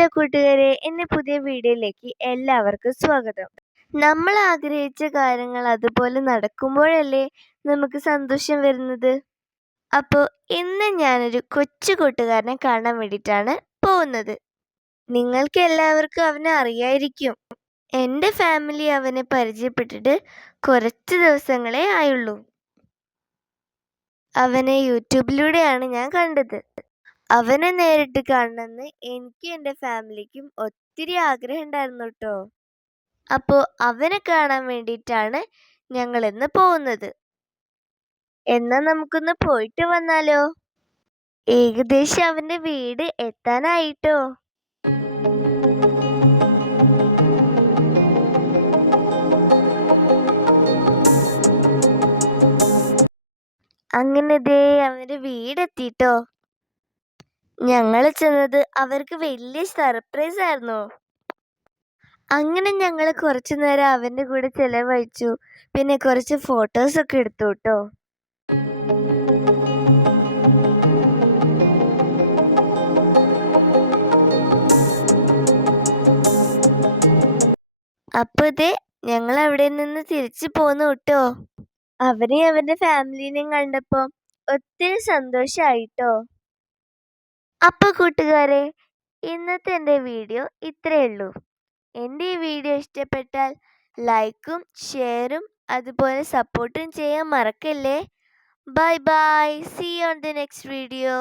Hello കൂട്ടുകാരെ എന്റെ പുതിയ വീഡിയോയിലേക്ക് എല്ലാവർക്കും സ്വാഗതം. നമ്മൾ ആഗ്രഹിച്ച കാര്യങ്ങൾ അതുപോലെ നടക്കുമ്പോഴല്ലേ നമുക്ക് സന്തോഷം വരുന്നത്? അപ്പോൾ ഇന്ന് ഞാനൊരു കൊച്ചു കൂട്ടുകാരനെ കാണാൻ വേണ്ടിയിട്ടാണ് പോകുന്നത്. നിങ്ങൾക്ക് എല്ലാവർക്കും അവനെ അറിയായിരിക്കും. എന്റെ ഫാമിലി അവനെ പരിചയപ്പെട്ടിട്ട് കുറച്ച് ദിവസങ്ങളേ ആയുള്ളൂ. അവനെ യൂട്യൂബിലൂടെയാണ് ഞാൻ കണ്ടത്. അവനെ നേരിട്ട് കാണണമെന്ന് എനിക്കും എന്റെ ഫാമിലിക്കും ഒത്തിരി ആഗ്രഹം ഉണ്ടായിരുന്നു കേട്ടോ അപ്പോൾ അവനെ കാണാൻ വേണ്ടിയിട്ടാണ് ഞങ്ങൾ ഇന്ന് പോകുന്നത്. എന്നാ നമുക്കൊന്ന് പോയിട്ട് വന്നാലോ? ഏകദേശം അവന്റെ വീട് എത്താനായിട്ടോ? അങ്ങനെ ദേ അവന്റെ വീടെത്തിട്ടോ. ഞങ്ങൾ ചെന്നത് അവർക്ക് വലിയ സർപ്രൈസ് ആയിരുന്നു. അങ്ങനെ ഞങ്ങൾ കുറച്ചു നേരം അവന്റെ കൂടെ ചെലവഴിച്ചു. പിന്നെ കുറച്ച് ഫോട്ടോസ് ഒക്കെ എടുത്തു കേട്ടോ അപ്പൊ ഇതേ ഞങ്ങൾ അവിടെ നിന്ന് തിരിച്ചു പോന്നു കേട്ടോ അവനെയും അവന്റെ ഫാമിലിനെയും കണ്ടപ്പോ ഒത്തിരി സന്തോഷായിട്ടോ അപ്പൊ കൂട്ടുകാരെ ഇന്നത്തെ എന്റെ വീഡിയോ ഇത്രയേ ഉള്ളൂ. എന്റെ ഈ വീഡിയോ ഇഷ്ടപ്പെട്ടാൽ ലൈക്കും ഷെയറും അതുപോലെ സപ്പോർട്ടും ചെയ്യാൻ മറക്കല്ലേ? Bye bye. See on the next video